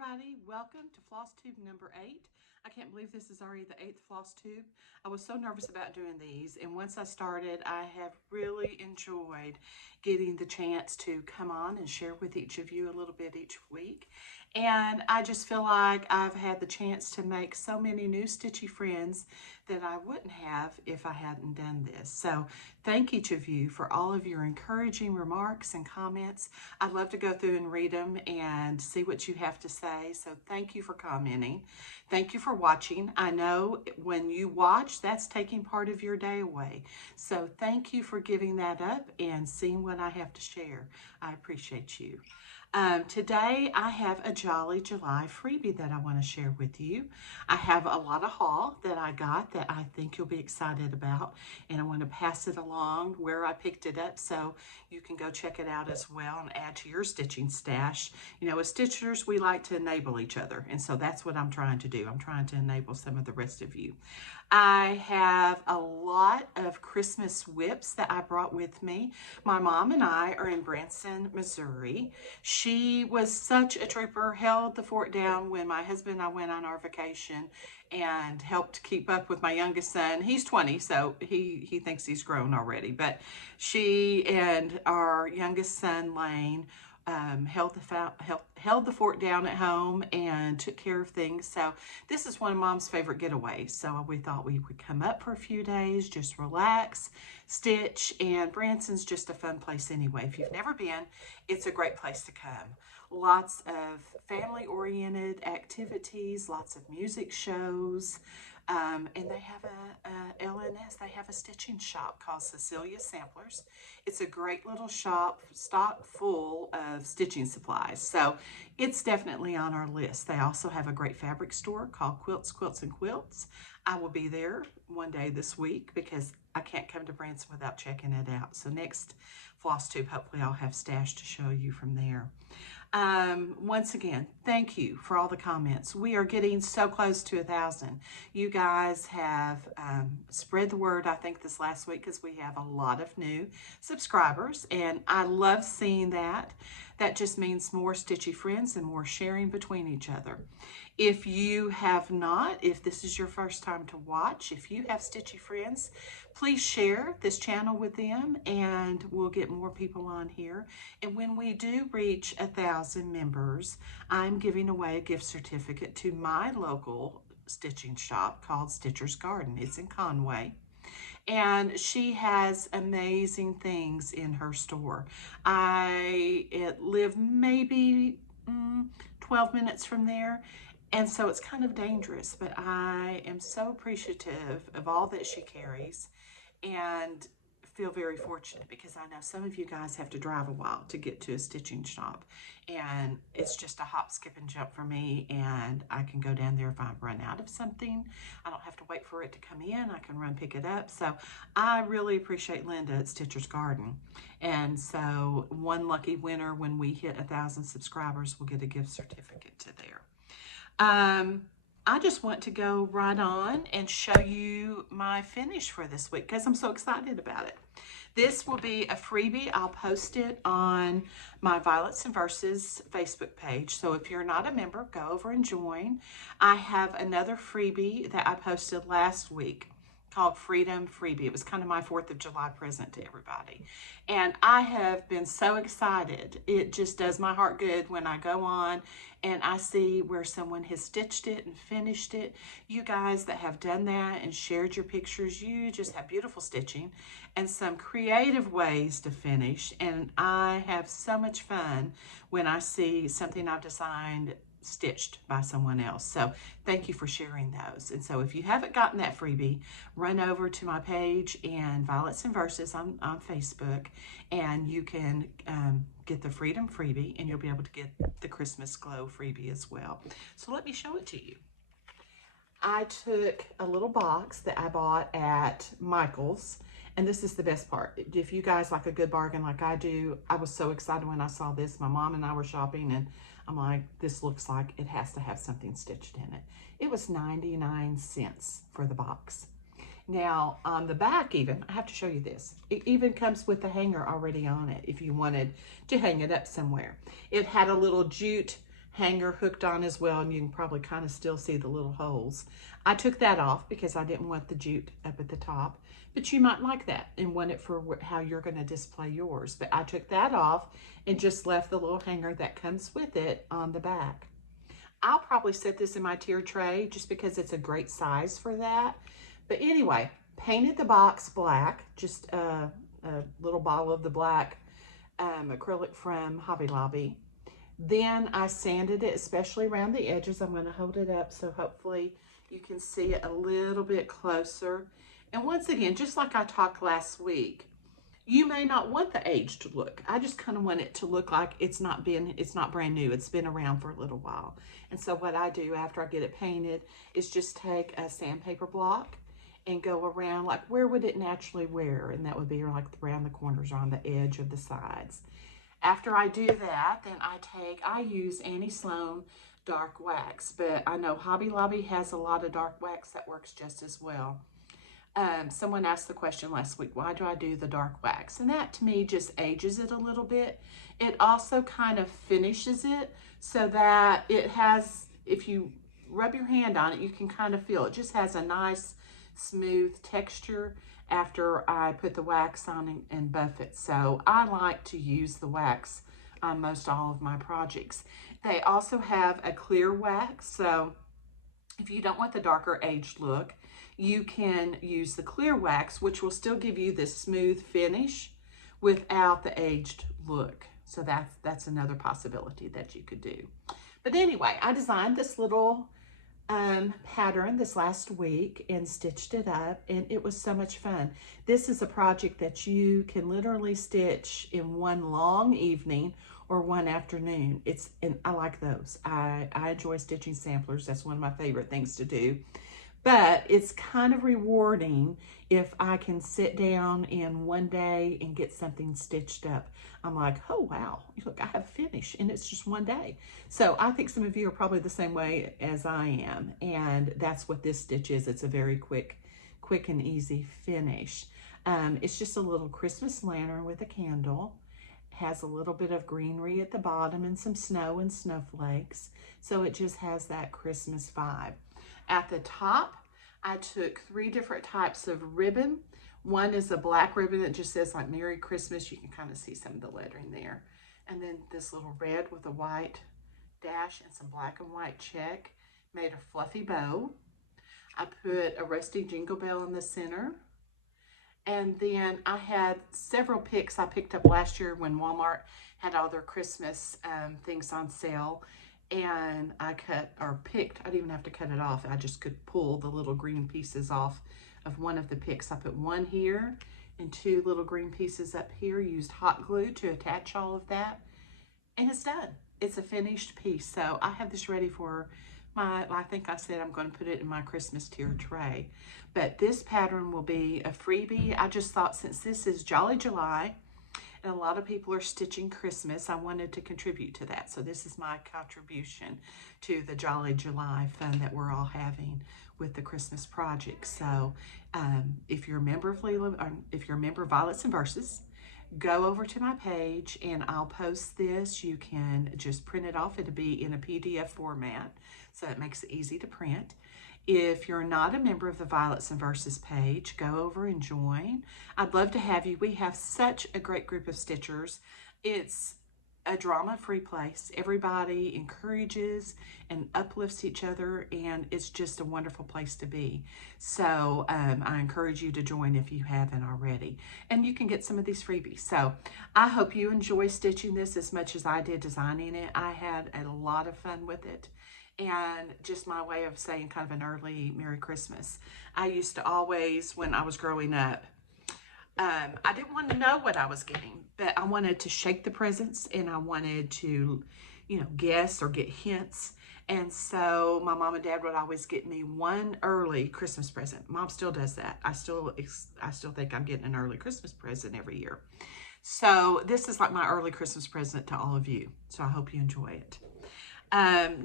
everybody, welcome to floss tube number 8. I can't believe this is already the 8th floss tube. I was so nervous about doing these, and once I started, I have really enjoyed getting the chance to come on and share with each of you a little bit each week. And I just feel like I've had the chance to make so many new stitchy friends that I wouldn't have if I hadn't done this. So thank each of you for all of your encouraging remarks and comments. I love to go through and read them and see what you have to say. So thank you for commenting. Thank you for watching. I know when you watch, that's taking part of your day away. So thank you for giving that up and seeing what I have to share. I appreciate you. Today I have a Jolly July freebie that I want to share with you. I have a lot of haul that I got that I think you'll be excited about, and I want to pass it along where I picked it up so you can go check it out as well and add to your stitching stash. You know, as stitchers, we like to enable each other, and so that's what I'm trying to do. I'm trying to enable some of the rest of you. I have a lot of Christmas WIPS that I brought with me. My mom and I are in Branson, Missouri. She was such a trooper, held the fort down when my husband and I went on our vacation and helped keep up with my youngest son. He's 20, so he thinks he's grown already. But she and our youngest son, Lane, held the fort down at home and took care of things. So this is one of Mom's favorite getaways. So we thought we would come up for a few days, just relax, stitch, and Branson's just a fun place anyway. If you've never been, it's a great place to come. Lots of family-oriented activities, lots of music shows, and they have a LNS. They have a stitching shop called Cecilia's Samplers. It's a great little shop, stocked full of stitching supplies. So it's definitely on our list. They also have a great fabric store called Quilts, Quilts, and Quilts. I will be there one day this week because I can't come to Branson without checking it out. So next floss tube, hopefully I'll have stash to show you from there. Once again, thank you for all the comments. We are getting so close to 1,000. You guys have spread the word, I think, this last week because we have a lot of new subscribers, and I love seeing that. That just means more stitchy friends and more sharing between each other. If you have not, if this is your first time to watch, if you have stitchy friends, please share this channel with them and we'll get more people on here. And when we do reach 1,000 members, I'm giving away a gift certificate to my local stitching shop called Stitcher's Garden. It's in Conway. And she has amazing things in her store. I live maybe 12 minutes from there, and so it's kind of dangerous, but I am so appreciative of all that she carries and feel very fortunate because I know some of you guys have to drive a while to get to a stitching shop, and it's just a hop, skip, and jump for me, and I can go down there if I run out of something. I don't have to wait for it to come in. I can run pick it up. So I really appreciate Linda at Stitcher's Garden. And so one lucky winner when we hit 1,000 subscribers will get a gift certificate to there. I just want to go right on and show you my finish for this week because I'm so excited about it. This will be a freebie. I'll post it on my Violets and Verses Facebook page. So if you're not a member, go over and join. I have another freebie that I posted last week called Freedom Freebie. It was kind of my 4th of July present to everybody. And I have been so excited. It just does my heart good when I go on and I see where someone has stitched it and finished it. You guys that have done that and shared your pictures, you just have beautiful stitching and some creative ways to finish. And I have so much fun when I see something I've designed stitched by someone else. So thank you for sharing those. And so if you haven't gotten that freebie, run over to my page and Violets and Verses on Facebook, and you can get the Freedom Freebie, and you'll be able to get the Christmas Glow Freebie as well. So let me show it to you. I took a little box that I bought at Michael's, and this is the best part. If you guys like a good bargain like I do, I was so excited when I saw this. My mom and I were shopping, and I'm like, this looks like it has to have something stitched in it. It was 99 cents for the box. Now, on the back even, I have to show you this. It even comes with a hanger already on it if you wanted to hang it up somewhere. It had a little jute hanger hooked on as well, and you can probably kind of still see the little holes. I took that off because I didn't want the jute up at the top, but you might like that and want it for how you're going to display yours. But I took that off and just left the little hanger that comes with it on the back. I'll probably set this in my tier tray just because it's a great size for that. But anyway, painted the box black, just a little bottle of the black acrylic from Hobby Lobby. Then I sanded it, especially around the edges. I'm going to hold it up so hopefully you can see it a little bit closer. And once again, just like I talked last week, you may not want the aged look. I just kind of want it to look like it's not brand new. It's been around for a little while. And so what I do after I get it painted is just take a sandpaper block and go around, like where would it naturally wear? And that would be like around the corners or on the edge of the sides. After I do that, then I use Annie Sloan dark wax, but I know Hobby Lobby has a lot of dark wax that works just as well. Someone asked the question last week, why do I do the dark wax? And that to me just ages it a little bit. It also kind of finishes it so that it has, if you rub your hand on it, you can kind of feel it just has a nice smooth texture after I put the wax on and buff it. So I like to use the wax on most all of my projects. They also have a clear wax, so if you don't want the darker aged look, you can use the clear wax, which will still give you this smooth finish without the aged look. So that's another possibility that you could do. But anyway, I designed this little pattern this last week and stitched it up, and it was so much fun. This is a project that you can literally stitch in one long evening or one afternoon. And I like those. I enjoy stitching samplers. That's one of my favorite things to do. But it's kind of rewarding if I can sit down in one day and get something stitched up. I'm like, oh, wow, look, I have finished, and it's just one day. So I think some of you are probably the same way as I am, and that's what this stitch is. It's a very quick and easy finish. It's just a little Christmas lantern with a candle. Has a little bit of greenery at the bottom and some snow and snowflakes. So it just has that Christmas vibe. At the top, I took 3 different types of ribbon. One is a black ribbon that just says like Merry Christmas. You can kind of see some of the lettering there. And then this little red with a white dash and some black and white check. Made a fluffy bow. I put a rusty jingle bell in the center. And then I had several picks I picked up last year when Walmart had all their Christmas things on sale. And I picked, I didn't even have to cut it off. I just could pull the little green pieces off of one of the picks. I put one here and 2 little green pieces up here. Used hot glue to attach all of that. And it's done. It's a finished piece. So I have this ready for I think I said I'm going to put it in my Christmas tier tray. But this pattern will be a freebie. I just thought since this is Jolly July, and a lot of people are stitching Christmas, I wanted to contribute to that. So this is my contribution to the Jolly July fun that we're all having with the Christmas project. So if you're a member of Violets and Verses, go over to my page and I'll post this. You can just print it off. It'll be in a PDF format, so it makes it easy to print. If you're not a member of the Violets and Verses page, go over and join. I'd love to have you. We have such a great group of stitchers. It's a drama-free place. Everybody encourages and uplifts each other, and it's just a wonderful place to be. So I encourage you to join if you haven't already. And you can get some of these freebies. So I hope you enjoy stitching this as much as I did designing it. I had a lot of fun with it. And just my way of saying kind of an early Merry Christmas. I used to always, when I was growing up, I didn't want to know what I was getting, but I wanted to shake the presents and I wanted to, guess or get hints. And so my mom and dad would always get me one early Christmas present. Mom still does that. I still think I'm getting an early Christmas present every year. So this is like my early Christmas present to all of you. So I hope you enjoy it.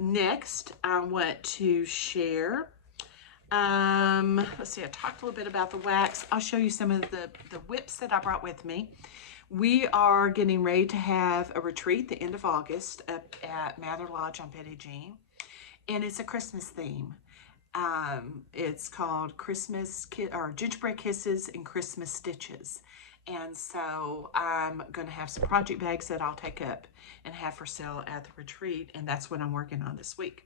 Next, I want to share, let's see, I talked a little bit about the wax. I'll show you some of the WIPS that I brought with me. We are getting ready to have a retreat the end of August up at Mather Lodge on Betty Jean, and it's a Christmas theme. It's called Gingerbread Kisses and Christmas Stitches. And so I'm going to have some project bags that I'll take up and have for sale at the retreat, and that's what I'm working on this week.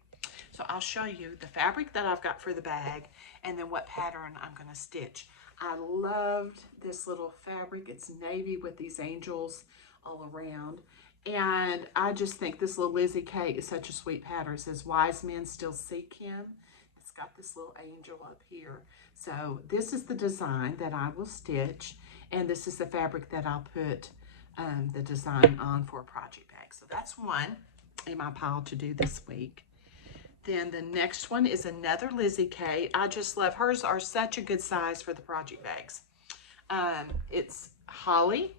So I'll show you the fabric that I've got for the bag and then what pattern I'm going to stitch. I loved this little fabric. It's navy with these angels all around. And I just think this little Lizzie Kate is such a sweet pattern. It says, "Wise men still seek him." It's got this little angel up here. So this is the design that I will stitch. And this is the fabric that I'll put the design on for a project bag. So that's one in my pile to do this week. Then the next one is another Lizzie Kate. I just love, hers are such a good size for the project bags. It's holly.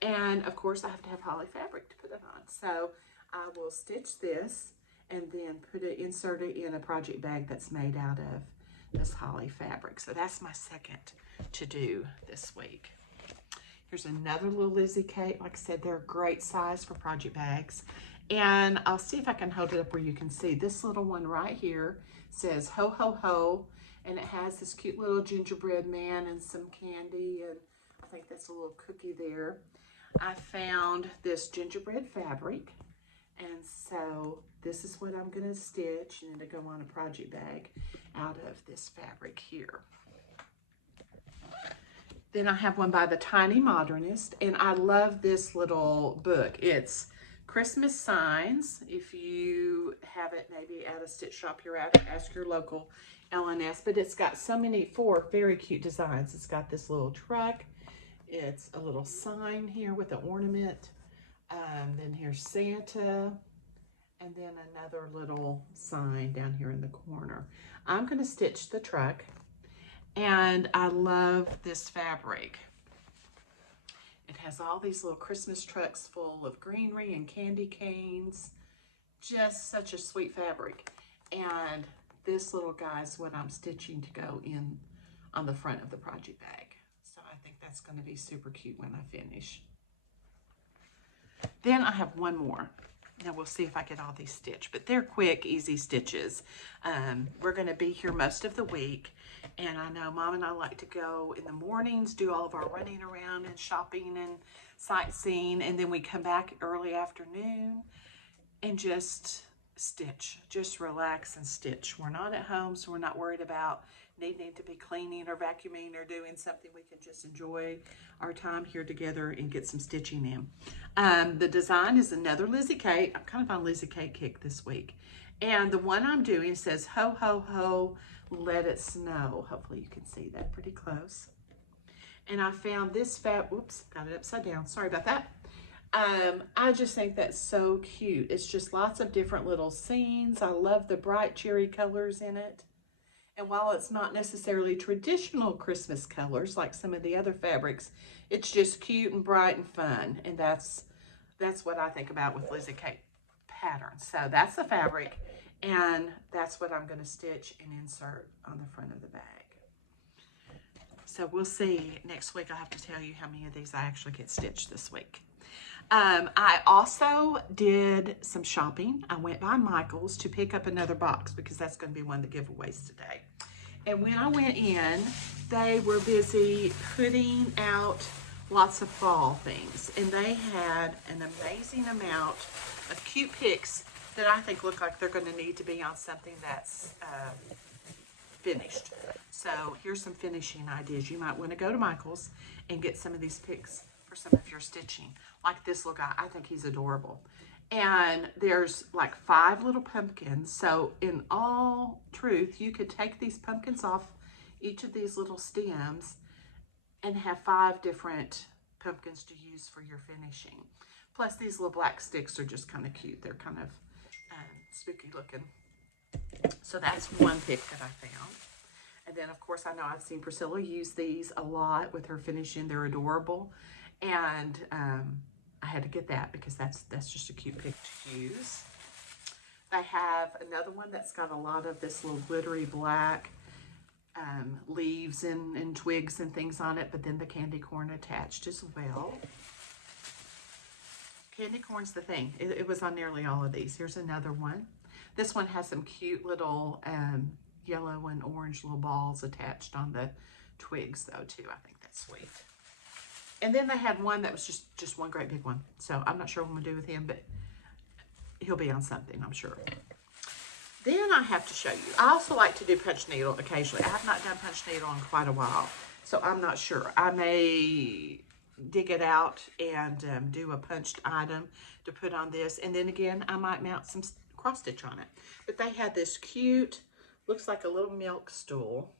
And of course I have to have holly fabric to put it on. So I will stitch this and then insert it in a project bag that's made out of this holly fabric. So that's my second to do this week. Here's another little Lizzie Kate. Like I said, they're a great size for project bags. And I'll see if I can hold it up where you can see. This little one right here says "Ho, ho, ho." And it has this cute little gingerbread man and some candy. And I think that's a little cookie there. I found this gingerbread fabric. And so this is what I'm going to stitch and to go on a project bag out of this fabric here. Then I have one by the Tiny Modernist, and I love this little book. It's Christmas Signs. If you have it maybe at a stitch shop you're at, ask your local L&S, but it's got four very cute designs. It's got this little truck. It's a little sign here with an ornament. Then here's Santa, and then another little sign down here in the corner. I'm going to stitch the truck, and I love this fabric. It has all these little Christmas trucks full of greenery and candy canes. Just such a sweet fabric. And this little guy is what I'm stitching to go in on the front of the project bag. So I think that's going to be super cute when I finish. Then I have one more. Now we'll see if I get all these stitched, but they're quick, easy stitches. We're going to be here most of the week, and I know Mom and I like to go in the mornings, do all of our running around and shopping and sightseeing, and then we come back early afternoon and just stitch, just relax and stitch. We're not at home, so we're not worried about needing to be cleaning or vacuuming or doing something. We can just enjoy our time here together and get some stitching in. The design is another Lizzie Kate. I'm kind of on Lizzie Kate kick this week. And the one I'm doing says, "Ho, ho, ho, let it snow." Hopefully you can see that pretty close. And I found this whoops, got it upside down. Sorry about that. I just think that's so cute. It's just lots of different little scenes. I love the bright cherry colors in it. And while it's not necessarily traditional Christmas colors like some of the other fabrics, it's just cute and bright and fun. And that's what I think about with Lizzie Kate patterns. So that's the fabric, and that's what I'm going to stitch and insert on the front of the bag. So we'll see next week. I'll have to tell you how many of these I actually get stitched this week. I also did some shopping. I went by Michael's to pick up another box because that's going to be one of the giveaways today. And when I went in, they were busy putting out lots of fall things. And they had an amazing amount of cute picks that I think look like they're going to need to be on something that's finished. So here's some finishing ideas. You might want to go to Michael's and get some of these picks for some of your stitching. Like this little guy, I think he's adorable. And there's like 5 little pumpkins. So in all truth, you could take these pumpkins off each of these little stems and have 5 different pumpkins to use for your finishing. Plus these little black sticks are just kind of cute. They're kind of spooky looking. So that's one pick that I found. And then of course I know I've seen Priscilla use these a lot with her finishing. They're adorable. And I had to get that because that's just a cute pick to use. I have another one that's got a lot of this little glittery black leaves and twigs and things on it, but then the candy corn attached as well. Candy corn's the thing. It was on nearly all of these. Here's another one. This one has some cute little yellow and orange little balls attached on the twigs though too. I think that's sweet. And then they had one that was just one great big one. So I'm not sure what I'm gonna do with him, but he'll be on something, I'm sure. Then I have to show you. I also like to do punch needle occasionally. I have not done punch needle in quite a while, so I'm not sure. I may dig it out and do a punched item to put on this. And then again, I might mount some cross stitch on it. But they had this cute, looks like a little milk stool.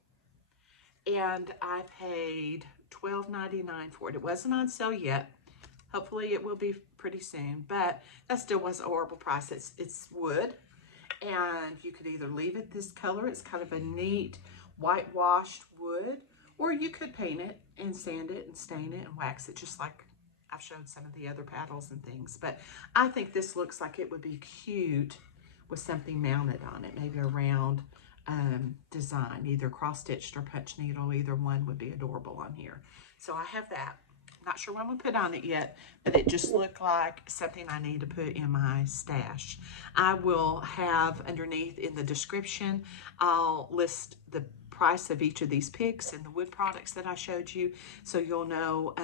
And I paid $12.99 for it. It wasn't on sale yet. Hopefully it will be pretty soon, but that still wasn't a horrible price. It's wood, and you could either leave it this color. It's kind of a neat whitewashed wood, or you could paint it and sand it and stain it and wax it, just like I've showed some of the other paddles and things. But I think this looks like it would be cute with something mounted on it, maybe a round design, either cross-stitched or punch needle. Either one would be adorable on here. So I have that. Not sure what I'm going to put on it yet, but it just looked like something I need to put in my stash. I will have underneath in the description, I'll list the price of each of these picks and the wood products that I showed you, so you'll know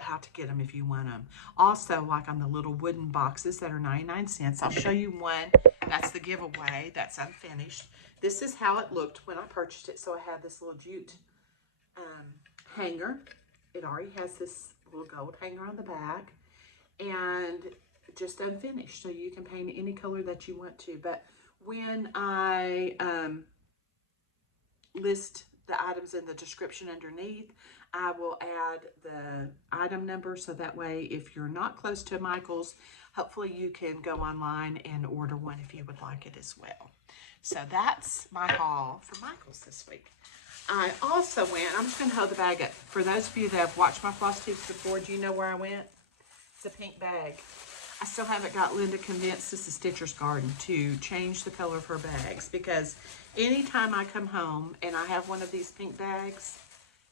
how to get them if you want them. Also, like on the little wooden boxes that are 99 cents, I'll show you one. That's the giveaway. That's unfinished. This is how it looked when I purchased it. So I had this little jute hanger. It already has this little gold hanger on the back, and just unfinished. So you can paint any color that you want to. But when I list the items in the description underneath, I will add the item number, so that way if you're not close to Michael's, hopefully you can go online and order one if you would like it as well. So that's my haul for Michael's this week. I also went, I'm just going to hold the bag up. For those of you that have watched my floss tubes before, do you know where I went? It's a pink bag. I still haven't got Linda convinced, this is Stitcher's Garden, to change the color of her bags, because anytime I come home and I have one of these pink bags,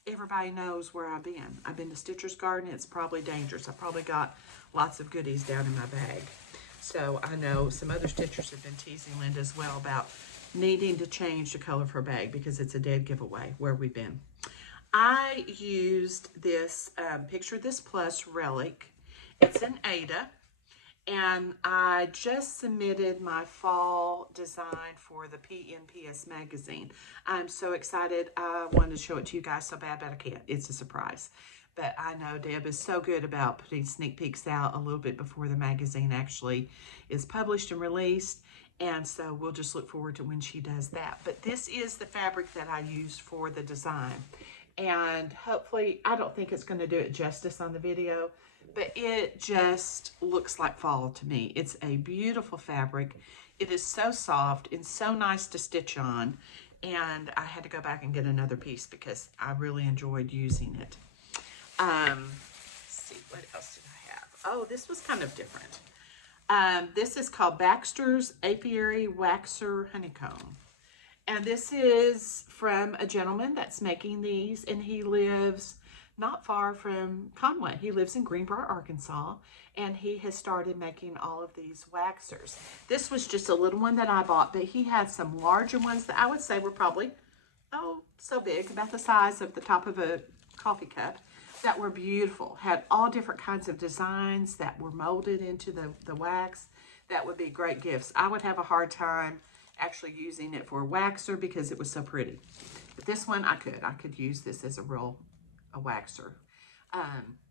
everybody knows where I've been. I've been to Stitcher's Garden. It's probably dangerous. I probably got lots of goodies down in my bag. So I know some other stitchers have been teasing Linda as well about needing to change the color of her bag, because it's a dead giveaway where we've been. I used this Picture This Plus relic. It's an Ada. And I just submitted my fall design for the PNPS magazine. I'm so excited. I wanted to show it to you guys so bad, but I can't. It's a surprise. But I know Deb is so good about putting sneak peeks out a little bit before the magazine actually is published and released. And so we'll just look forward to when she does that. But this is the fabric that I used for the design. And hopefully, I don't think it's going to do it justice on the video, but it just looks like fall to me. It's a beautiful fabric. It is so soft and so nice to stitch on. And I had to go back and get another piece because I really enjoyed using it. Let's see, what else did I have? Oh, this was kind of different. This is called Baxter's Apiary Waxer Honeycomb. And this is from a gentleman that's making these, and he lives not far from Conway. He lives in Greenbrier, Arkansas, and he has started making all of these waxers. This was just a little one that I bought, but he had some larger ones that I would say were probably, so big, about the size of the top of a coffee cup, that were beautiful. Had all different kinds of designs that were molded into the wax. That would be great gifts. I would have a hard time actually using it for a waxer because it was so pretty. But this one I could use this as a waxer.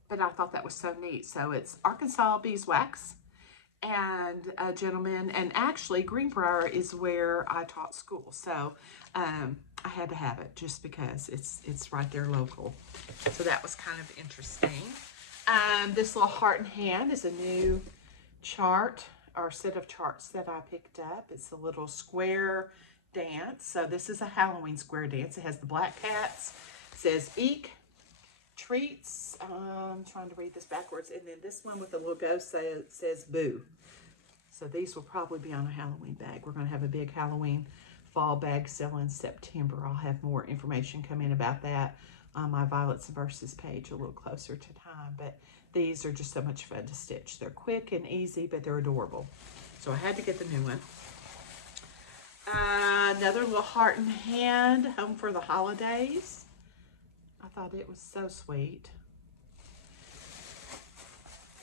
But I thought that was so neat. So it's Arkansas Beeswax and a gentleman, and actually Greenbrier is where I taught school. So I had to have it just because it's right there local. So that was kind of interesting. This little heart and hand is a new chart or set of charts that I picked up. It's a little square dance. So this is a Halloween square dance. It has the black cats. It says Eek, treats. I'm trying to read this backwards. And then this one with the little ghost says Boo. So these will probably be on a Halloween bag. We're going to have a big Halloween fall bag sale in September. I'll have more information coming about that on my Violets Versus page a little closer to time. But these are just so much fun to stitch. They're quick and easy, but they're adorable. So I had to get the new one. Another little heart in hand, home for the holidays. I thought it was so sweet.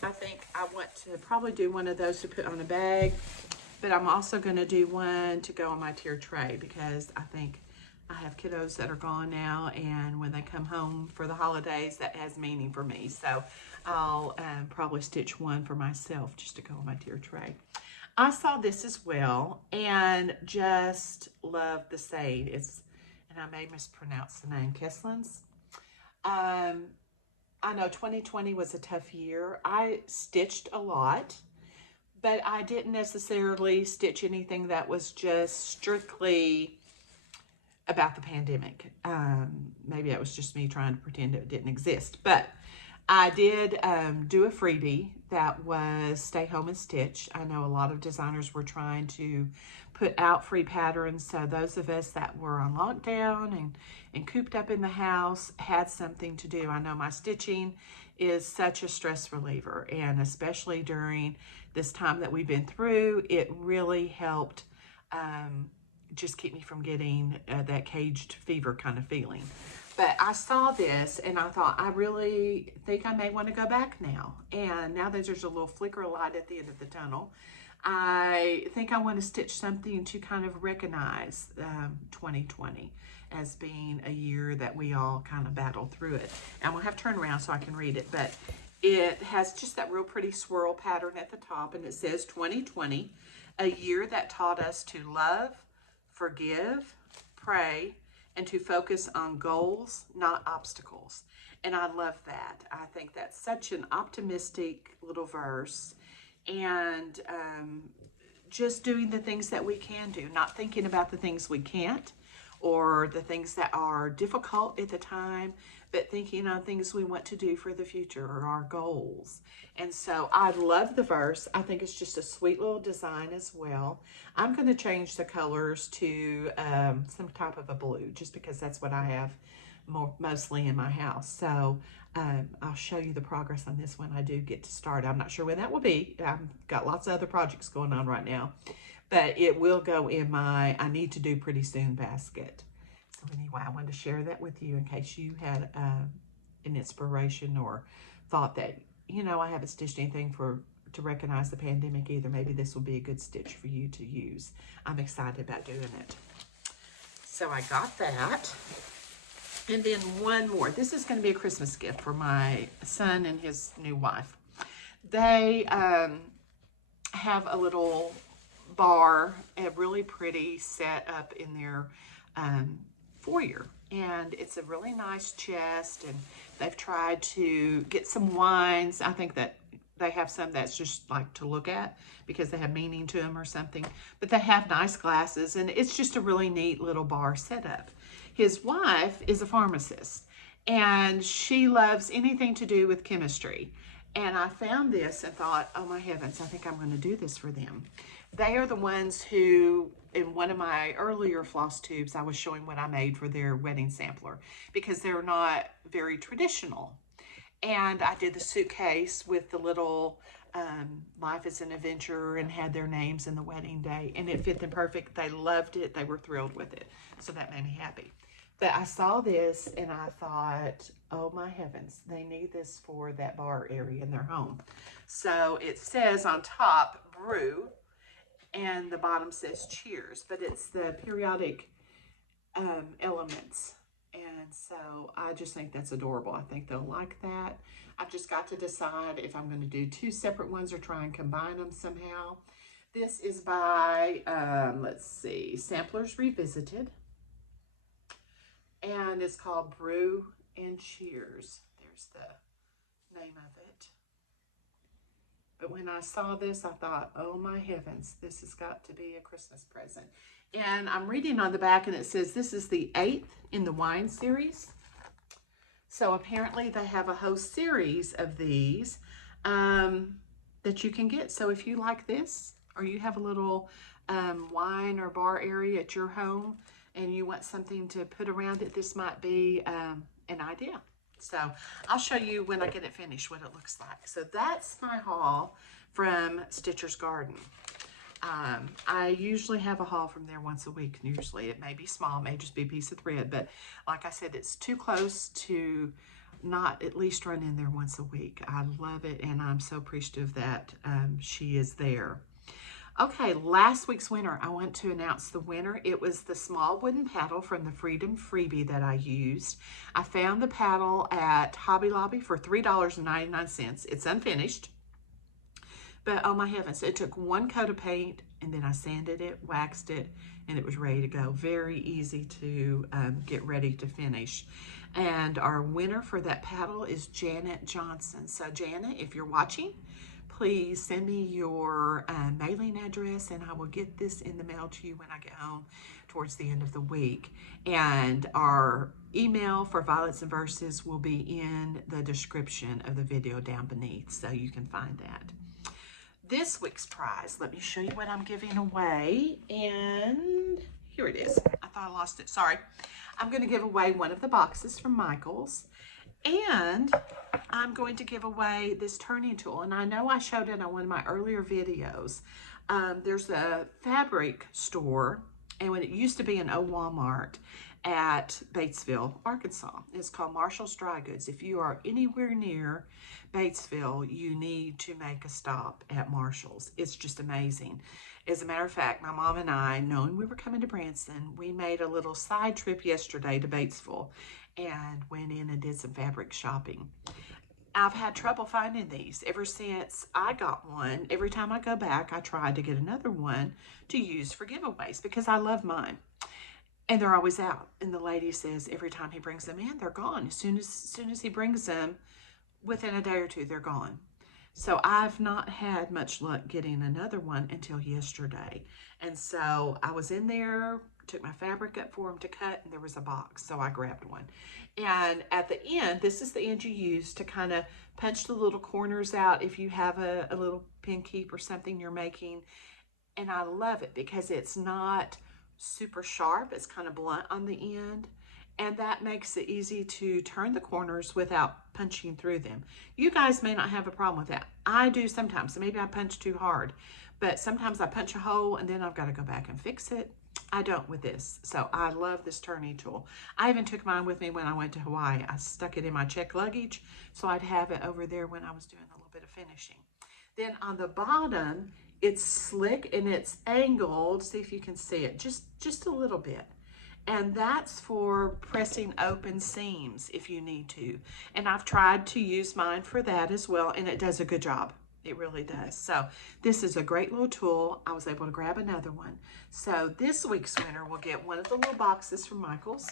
I think I want to probably do one of those to put on a bag, but I'm also going to do one to go on my tier tray because I think I have kiddos that are gone now, and when they come home for the holidays, that has meaning for me. So I'll probably stitch one for myself just to go on my tier tray. I saw this as well and just love the shade. And I may mispronounce the name, Keslin's. I know 2020 was a tough year. I stitched a lot, but I didn't necessarily stitch anything that was just strictly about the pandemic. Maybe it was just me trying to pretend it didn't exist, but I did do a freebie that was Stay Home and Stitch. I know a lot of designers were trying to put out free patterns, so those of us that were on lockdown and cooped up in the house had something to do. I know my stitching is such a stress reliever, and especially during this time that we've been through, it really helped just keep me from getting that caged fever kind of feeling. But I saw this and I thought, I really think I may want to go back now. And now that there's a little flicker of light at the end of the tunnel, I think I want to stitch something to kind of recognize 2020 as being a year that we all kind of battled through it. And we'll have to turn around so I can read it, but it has just that real pretty swirl pattern at the top, and it says 2020, a year that taught us to love, forgive, pray, and to focus on goals, not obstacles. And I love that. I think that's such an optimistic little verse. And just doing the things that we can do, not thinking about the things we can't or the things that are difficult at the time, but thinking on things we want to do for the future or our goals. And so I love the verse. I think it's just a sweet little design as well. I'm going to change the colors to some type of a blue, just because that's what I have mostly in my house. So I'll show you the progress on this when I do get to start. I'm not sure when that will be. I've got lots of other projects going on right now, but it will go in my I need to do pretty soon basket. So anyway, I wanted to share that with you in case you had an inspiration or thought that, you know, I haven't stitched anything to recognize the pandemic either. Maybe this will be a good stitch for you to use. I'm excited about doing it. So I got that. And then one more. This is going to be a Christmas gift for my son and his new wife. They have a little bar, a really pretty set up in their foyer. And it's a really nice chest, and they've tried to get some wines. I think that they have some that's just like to look at because they have meaning to them or something. But they have nice glasses, and it's just a really neat little bar setup. His wife is a pharmacist, and she loves anything to do with chemistry. And I found this and thought, oh my heavens, I think I'm going to do this for them. They are the ones who, in one of my earlier floss tubes, I was showing what I made for their wedding sampler because they're not very traditional. And I did the suitcase with the little life is an adventure and had their names in the wedding day, and it fit them perfect. They loved it. They were thrilled with it. So that made me happy. But I saw this and I thought, oh my heavens, they need this for that bar area in their home. So it says on top, brew, and the bottom says cheers, but it's the periodic elements. And so I just think that's adorable. I think they'll like that. I've just got to decide if I'm going to do two separate ones or try and combine them somehow. This is by, let's see, Samplers Revisited. And it's called Brew and Cheers. There's the name of it. But when I saw this, I thought, oh my heavens, this has got to be a Christmas present. And I'm reading on the back and it says this is the 8th in the wine series. So apparently they have a whole series of these that you can get. So if you like this, or you have a little wine or bar area at your home and you want something to put around it, this might be an idea. So I'll show you when I get it finished what it looks like. So that's my haul from Stitcher's Garden. I usually have a haul from there once a week. Usually it may be small, it may just be a piece of thread, but like I said, it's too close to not at least run in there once a week. I love it, and I'm so appreciative that she is there. Okay, last week's winner, I want to announce the winner. It was the small wooden paddle from the Freedom Freebie that I used. I found the paddle at Hobby Lobby for $3.99. It's unfinished, but oh my heavens, it took one coat of paint, and then I sanded it, waxed it, and it was ready to go. Very easy to get ready to finish. And our winner for that paddle is Janet Johnson. So Janet, if you're watching, please send me your mailing address, and I will get this in the mail to you when I get home towards the end of the week. And our email for Violets and Verses will be in the description of the video down beneath, so you can find that. This week's prize, let me show you what I'm giving away, and here it is. I thought I lost it, sorry. I'm going to give away one of the boxes from Michael's, and I'm going to give away this turning tool. And I know I showed it on one of my earlier videos. There's a fabric store, and when it used to be an old Walmart at Batesville, Arkansas. It's called Marshall's Dry Goods. If you are anywhere near Batesville, you need to make a stop at Marshall's. It's just amazing. As a matter of fact, my mom and I, knowing we were coming to Branson, we made a little side trip yesterday to Batesville and went in and did some fabric shopping. I've had trouble finding these ever since I got one. Every time I go back, I try to get another one to use for giveaways because I love mine. And they're always out. And the lady says every time he brings them in, they're gone. As soon as he brings them, within a day or two, they're gone. So I've not had much luck getting another one until yesterday. And so I was in there, took my fabric up for him to cut, and there was a box. So I grabbed one. And at the end, this is the end you use to kind of punch the little corners out if you have a little pin keep or something you're making. And I love it because it's not super sharp. It's kind of blunt on the end, and that makes it easy to turn the corners without punching through them. You guys may not have a problem with that. I do sometimes. Maybe I punch too hard, but sometimes I punch a hole and then I've got to go back and fix it. I don't with this. So I love this turning tool. I even took mine with me when I went to Hawaii. I stuck it in my checked luggage so I'd have it over there when I was doing a little bit of finishing. Then on the bottom, it's slick and it's angled. See if you can see it, just a little bit. And that's for pressing open seams if you need to. And I've tried to use mine for that as well, and it does a good job. It really does. So this is a great little tool. I was able to grab another one. So this week's winner will get one of the little boxes from Michael's,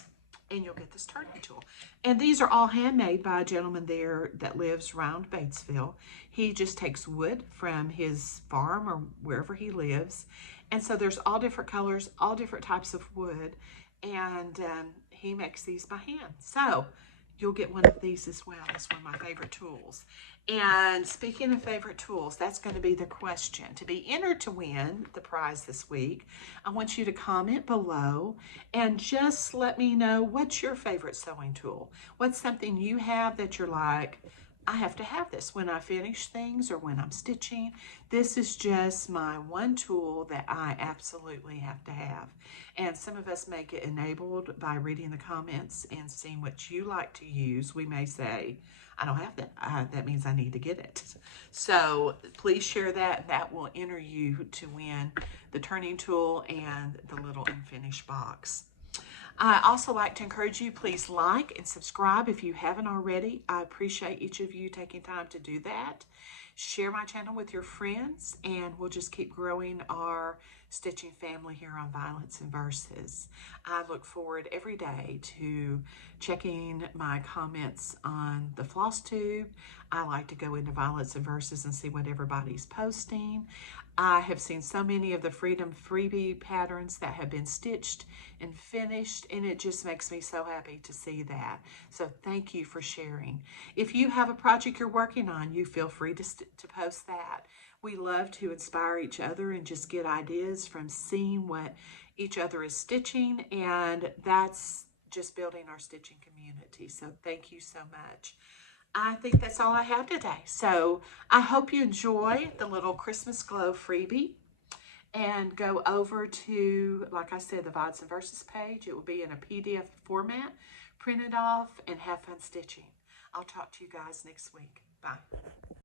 and you'll get this turning tool. And these are all handmade by a gentleman there that lives around Batesville. He just takes wood from his farm or wherever he lives. And so there's all different colors, all different types of wood, and he makes these by hand. So you'll get one of these as well. That's one of my favorite tools. And speaking of favorite tools, that's going to be the question. To be entered to win the prize this week, I want you to comment below and just let me know what's your favorite sewing tool. What's something you have that you're like, I have to have this when I finish things or when I'm stitching. This is just my one tool that I absolutely have to have. And some of us may get enabled by reading the comments and seeing what you like to use. We may say, I don't have that. That means I need to get it. So please share that. That will enter you to win the turning tool and the little unfinished box. I also like to encourage you, please like and subscribe if you haven't already. I appreciate each of you taking time to do that. Share my channel with your friends, and we'll just keep growing our stitching family here on Violets and Verses. I look forward every day to checking my comments on the Floss tube. I like to go into Violets and Verses and see what everybody's posting. I have seen so many of the Freedom Freebie patterns that have been stitched and finished, and it just makes me so happy to see that. So thank you for sharing. If you have a project you're working on, you feel free to post that. We love to inspire each other and just get ideas from seeing what each other is stitching, and that's just building our stitching community. So thank you so much. I think that's all I have today. So I hope you enjoy the little Christmas Glow freebie, and go over to, like I said, the Vods and Verses page. It will be in a PDF format. Print it off and have fun stitching. I'll talk to you guys next week. Bye.